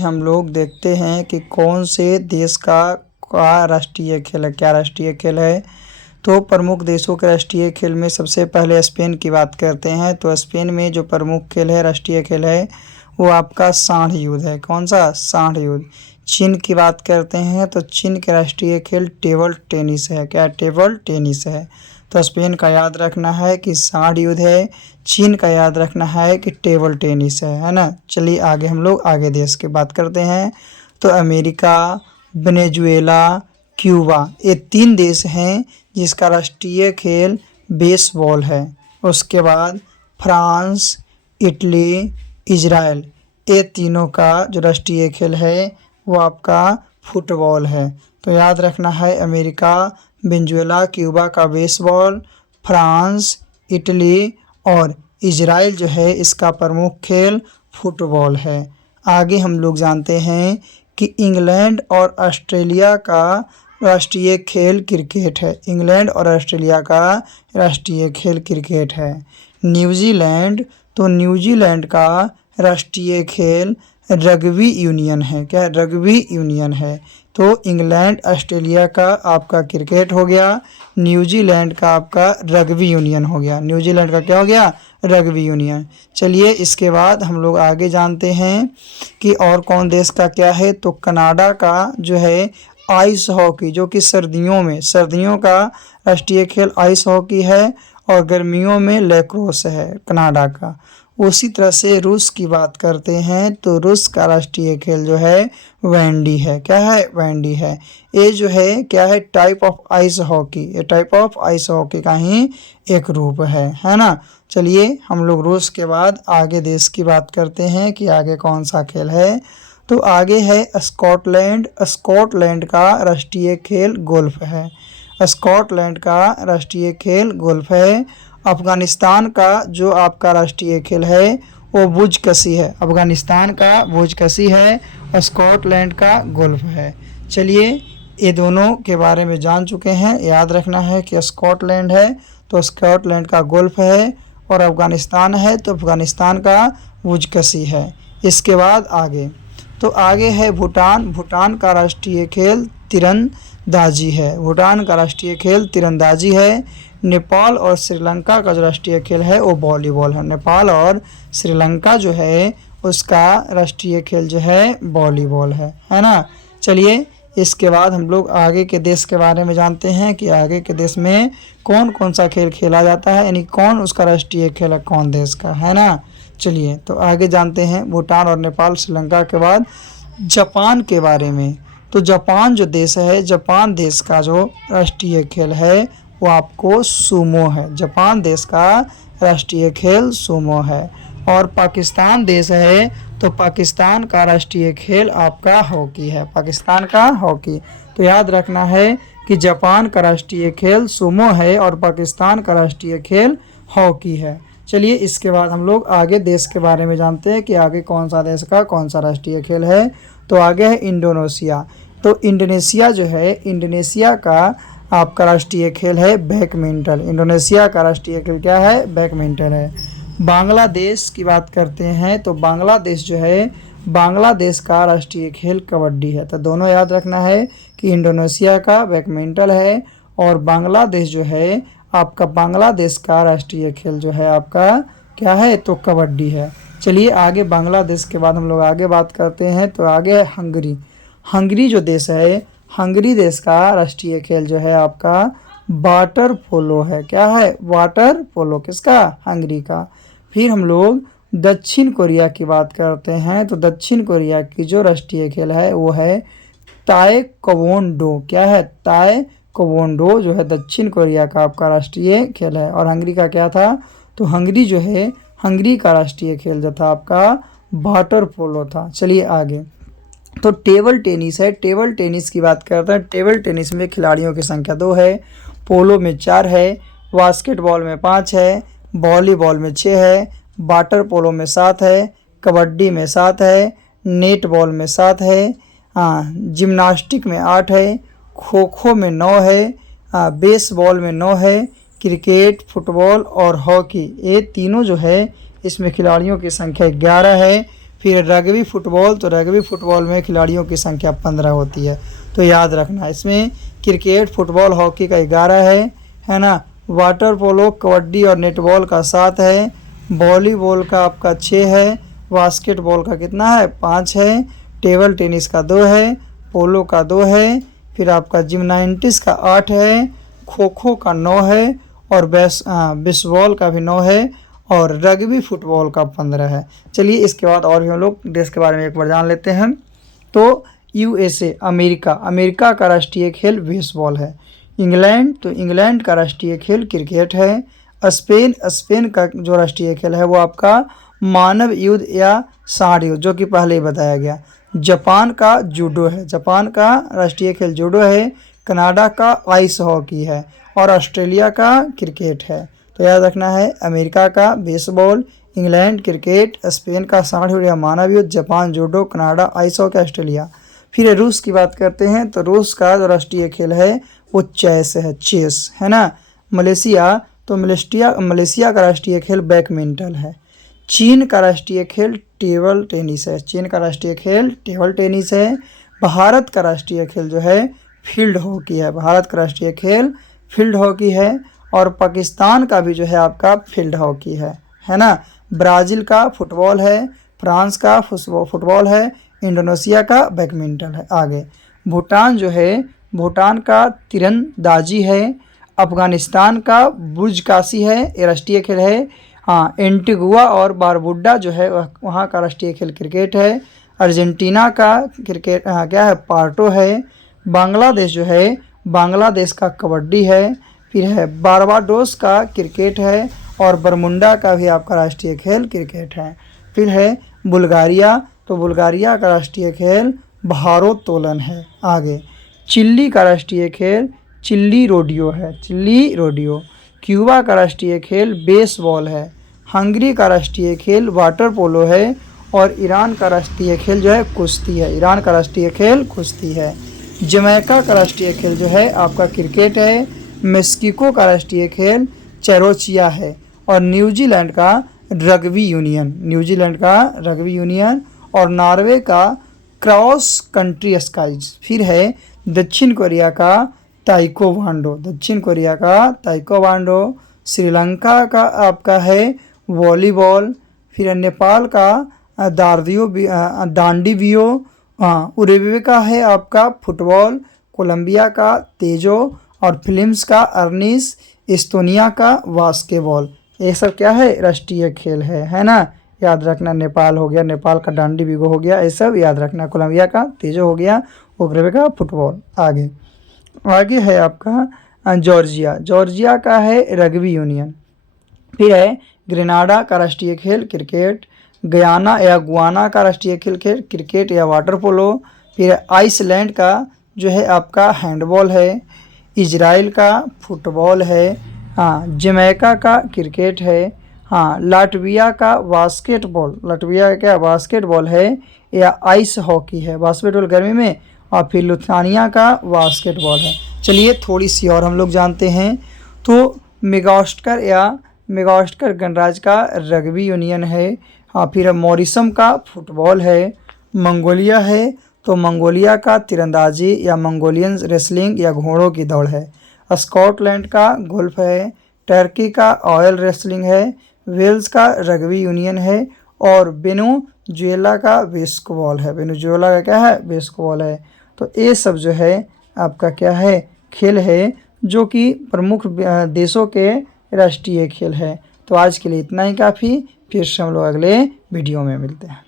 हम लोग देखते हैं कि कौन से देश का राष्ट्रीय खेल है, क्या राष्ट्रीय खेल है। तो प्रमुख देशों के राष्ट्रीय खेल में सबसे पहले स्पेन की बात करते हैं। तो स्पेन में जो प्रमुख खेल है, राष्ट्रीय खेल है, वो आपका सांड युद्ध है। कौन सा? सांड युद्ध। चीन की बात करते हैं तो चीन के राष्ट्रीय खेल टेबल टेनिस है। क्या? टेबल टेनिस है। तो स्पेन का याद रखना है कि सांड युद्ध है, चीन का याद रखना है कि टेबल टेनिस है ना। चलिए आगे हम लोग आगे देश की बात करते हैं। तो अमेरिका, वेनेजुएला, क्यूबा, ये 3 देश हैं जिसका राष्ट्रीय खेल बेसबॉल है। उसके बाद फ्रांस, इटली, इजराइल, ये तीनों का जो राष्ट्रीय खेल है वो आपका फुटबॉल है। तो याद रखना है अमेरिका, वेनेजुएला, क्यूबा का बेसबॉल, फ्रांस, इटली और इजराइल जो है इसका प्रमुख खेल फुटबॉल है। आगे हम लोग जानते हैं कि इंग्लैंड और ऑस्ट्रेलिया का राष्ट्रीय खेल क्रिकेट है। इंग्लैंड और ऑस्ट्रेलिया का राष्ट्रीय खेल क्रिकेट है। न्यूजीलैंड, तो न्यूजीलैंड का राष्ट्रीय खेल रग्बी यूनियन है। क्या? रग्बी यूनियन है। तो इंग्लैंड ऑस्ट्रेलिया का आपका क्रिकेट हो गया, न्यूजीलैंड का आपका रग्बी यूनियन हो गया। न्यूजीलैंड का क्या हो गया? Rugby union. चलिए इसके बाद हम लोग आगे जानते हैं कि और कौन देश का क्या है। तो कनाडा का जो है आइस हॉकी, जो कि सर्दियों का राष्ट्रीय खेल आइस हॉकी है और गर्मियों में लैक्रोस है कनाडा का। उसी तरह से रूस की बात करते हैं तो रूस का राष्ट्रीय खेल जो है बैंडी है। क्या है? बैंडी है। ये जो है क्या है? टाइप ऑफ आइस हॉकी, ये टाइप ऑफ आइस हॉकी का ही एक रूप है ना। चलिए हम लोग रूस के बाद आगे देश की बात करते हैं कि आगे कौन सा खेल है। तो आगे है स्कॉटलैंड। स्कॉटलैंड का राष्ट्रीय खेल गोल्फ है। स्कॉटलैंड का राष्ट्रीय खेल गोल्फ है। अफगानिस्तान का जो आपका राष्ट्रीय खेल है वो बुजकशी है। अफगानिस्तान का बुजकशी है, स्कॉटलैंड का गोल्फ है। चलिए ये दोनों के बारे में जान चुके हैं। याद रखना है कि स्कॉटलैंड है तो स्कॉटलैंड का गोल्फ है और अफगानिस्तान है तो अफगानिस्तान का बुजकशी है। इसके बाद आगे तो आगे है भूटान। भूटान का राष्ट्रीय खेल तीरंदाजी है। भूटान का राष्ट्रीय खेल तीरंदाजी है। नेपाल और श्रीलंका का जो राष्ट्रीय खेल है वो वॉलीबॉल है। नेपाल और श्रीलंका जो है उसका राष्ट्रीय खेल जो है वॉलीबॉल है ना। चलिए इसके बाद हम लोग आगे के देश के बारे में जानते हैं कि आगे के देश में कौन कौन सा खेल खेला जाता है, यानी कौन उसका राष्ट्रीय खेल है, कौन देश का है ना। चलिए तो आगे जानते हैं भूटान और नेपाल श्रीलंका के बाद जापान के बारे में। तो जापान जो देश है, जापान देश का जो राष्ट्रीय खेल है वो आपको सूमो है। जापान देश का राष्ट्रीय खेल सूमो है। और पाकिस्तान देश है तो पाकिस्तान का राष्ट्रीय खेल आपका हॉकी है। पाकिस्तान का हॉकी। तो याद रखना है कि जापान का राष्ट्रीय खेल सूमो है और पाकिस्तान का राष्ट्रीय खेल हॉकी है। चलिए इसके बाद हम लोग आगे देश के बारे में जानते हैं कि आगे कौन सा देश का कौन सा राष्ट्रीय खेल है। तो आगे है इंडोनेशिया। तो इंडोनेशिया जो है, इंडोनेशिया का आपका राष्ट्रीय खेल है बैडमिंटन। इंडोनेशिया का राष्ट्रीय खेल क्या है? बैडमिंटन है। बांग्लादेश की बात करते हैं तो बांग्लादेश जो है, बांग्लादेश का राष्ट्रीय खेल कबड्डी है। तो दोनों याद रखना है कि इंडोनेशिया का बैडमिंटन है और बांग्लादेश जो है आपका, बांग्लादेश का राष्ट्रीय खेल जो है आपका क्या है? तो कबड्डी है। चलिए आगे बांग्लादेश के बाद हम लोग आगे बात करते हैं। तो आगे है हंगरी। हंगरी जो देश है, हंगरी देश का राष्ट्रीय खेल जो है आपका वाटर पोलो है। क्या है? Water polo. किसका? हंगरी का। फिर हम लोग दक्षिण कोरिया की बात करते हैं। तो दक्षिण कोरिया की जो राष्ट्रीय खेल है वो है ताइक्वांडो। क्या है? ताइक्वांडो जो है दक्षिण कोरिया का आपका राष्ट्रीय खेल है। और हंगरी का क्या था? तो हंगरी जो है, हंगरी का राष्ट्रीय खेल जो था आपका वाटर पोलो था। चलिए आगे तो टेबल टेनिस है। टेबल टेनिस की बात करते हैं। टेबल टेनिस में खिलाड़ियों की संख्या 2 है, पोलो में 4 है, बास्केटबॉल में 5 है, वॉलीबॉल में 6 है, वाटर पोलो में 7 है, कबड्डी में 7 है, नेट बॉल में 7 है, जिम्नास्टिक में 8 है, खो खो में 9 है, बेसबॉल में 9 है, क्रिकेट, फुटबॉल और हॉकी, ये तीनों जो है इसमें खिलाड़ियों की संख्या 11 है। फिर रग्बी फुटबॉल, तो रग्बी फुटबॉल में खिलाड़ियों की संख्या 15 होती है, तो याद रखना। इसमें क्रिकेट, फुटबॉल, हॉकी का 11 है ना। वाटर पोलो, कबड्डी और नेटबॉल का 7 है। वॉलीबॉल का आपका 6 है। बास्केटबॉल का कितना है? 5 है। टेबल टेनिस का 2 है। पोलो का 2 है। फिर आपका जिम्नास्टिक्स का 8 है। खो खो का 9 है। और बेसबॉल का भी 9 है। और रग्बी फुटबॉल का 15 है। चलिए इसके बाद और भी हम लोग देश के बारे में एक बार जान लेते हैं। तो यूएसए, अमेरिका का राष्ट्रीय खेल बेसबॉल है। इंग्लैंड, तो इंग्लैंड का राष्ट्रीय खेल क्रिकेट है। स्पेन का जो राष्ट्रीय खेल है वो आपका मानव युद्ध या सांड युद्ध, जो कि पहले ही बताया गया। जापान का जूडो है, जापान का राष्ट्रीय खेल जूडो है। कनाडा का आइस हॉकी है। और ऑस्ट्रेलिया का क्रिकेट है। तो याद रखना है, अमेरिका का बेसबॉल, इंग्लैंड क्रिकेट, स्पेन का सांड युद्ध या मानव युद्ध, Japan judo, Canada ice hockey, Australia. फिर रूस की बात करते हैं, तो रूस का जो राष्ट्रीय खेल है वो चेस है ना। मलेशिया, तो मलेशिया का राष्ट्रीय खेल बैडमिंटन है। चीन का राष्ट्रीय खेल टेबल टेनिस है, चीन का राष्ट्रीय खेल टेबल टेनिस है। भारत का राष्ट्रीय खेल जो है फील्ड हॉकी है, भारत का राष्ट्रीय खेल फील्ड हॉकी है। और पाकिस्तान का भी जो है आपका फील्ड हॉकी है ना। ब्राज़ील का फुटबॉल है। फ्रांस का फुटबॉल है। इंडोनेशिया का बैडमिंटन है। आगे भूटान जो है, भूटान का तीरंदाजी है। अफगानिस्तान का बुर्जकाशी है, ये राष्ट्रीय खेल है। हाँ, एंटीगुआ और बारबुडा जो है वहाँ का राष्ट्रीय खेल क्रिकेट है। अर्जेंटीना का क्रिकेट क्या है? पार्टो है। बांग्लादेश जो है, बांग्लादेश का कबड्डी है। फिर है बारबाडोस का क्रिकेट है। और बरमुंडा का भी आपका राष्ट्रीय खेल क्रिकेट है। फिर है बुल्गारिया, तो बुल्गारिया का राष्ट्रीय खेल भारोत्तोलन है। आगे चिली का राष्ट्रीय खेल चिल्ली रोडियो है, चिल्ली रोडियो। क्यूबा का राष्ट्रीय खेल बेसबॉल है। हंगरी का राष्ट्रीय खेल वाटर पोलो है। और ईरान का राष्ट्रीय खेल जो है कुश्ती है, ईरान का राष्ट्रीय खेल कुश्ती है। जमैका का राष्ट्रीय खेल जो है आपका क्रिकेट है। मेक्सिको का राष्ट्रीय खेल चैरोचिया है। और न्यूजीलैंड का रग्बी यूनियन, और नॉर्वे का क्रॉस कंट्री स्काइज। फिर है दक्षिण कोरिया का ताइकोवांडो, श्रीलंका का आपका है वॉलीबॉल। फिर नेपाल का दांडीबियो, उरुग्वे का है आपका फुटबॉल, कोलंबिया का तेजो, और फिलीपींस का अर्निस, एस्तोनिया का बास्केटबॉल। ये सब क्या है? राष्ट्रीय खेल है ना। याद रखना, नेपाल हो गया, नेपाल का दांडीबियो हो गया, ये सब याद रखना। कोलंबिया का तेजो हो गया, उरुग्वे का फुटबॉल। आगे है आपका जॉर्जिया का है रग्बी यूनियन। फिर है ग्रेनाडा का राष्ट्रीय खेल क्रिकेट। गयाना या गुआना का राष्ट्रीय खेल क्रिकेट या वाटर पोलो। फिर आइसलैंड का जो है आपका हैंडबॉल है। इजराइल का फुटबॉल है। हाँ, जमैका का क्रिकेट है। हाँ, लाटविया का बास्केटबॉल है या आइस हॉकी है, बास्केटबॉल गर्मी में। और फिर लिथुआनिया का बास्केटबॉल है। चलिए थोड़ी सी और हम लोग जानते हैं। तो मेगास्कर गणराज्य का रग्बी यूनियन है। हाँ, फिर मॉरिशस का फुटबॉल है। मंगोलिया है, तो मंगोलिया का तीरंदाजी या मंगोलियन रेसलिंग या घोड़ों की दौड़ है। स्कॉटलैंड का गोल्फ है। टर्की का ऑयल रेसलिंग है। वेल्स का रग्बी यूनियन है। और वेनेजुएला का बेसबॉल है, वेनेजुएला का क्या है? बेसबॉल है। तो ये सब जो है आपका क्या है? खेल है, जो कि प्रमुख देशों के राष्ट्रीय खेल है। तो आज के लिए इतना ही काफ़ी, फिर से हम लोग अगले वीडियो में मिलते हैं।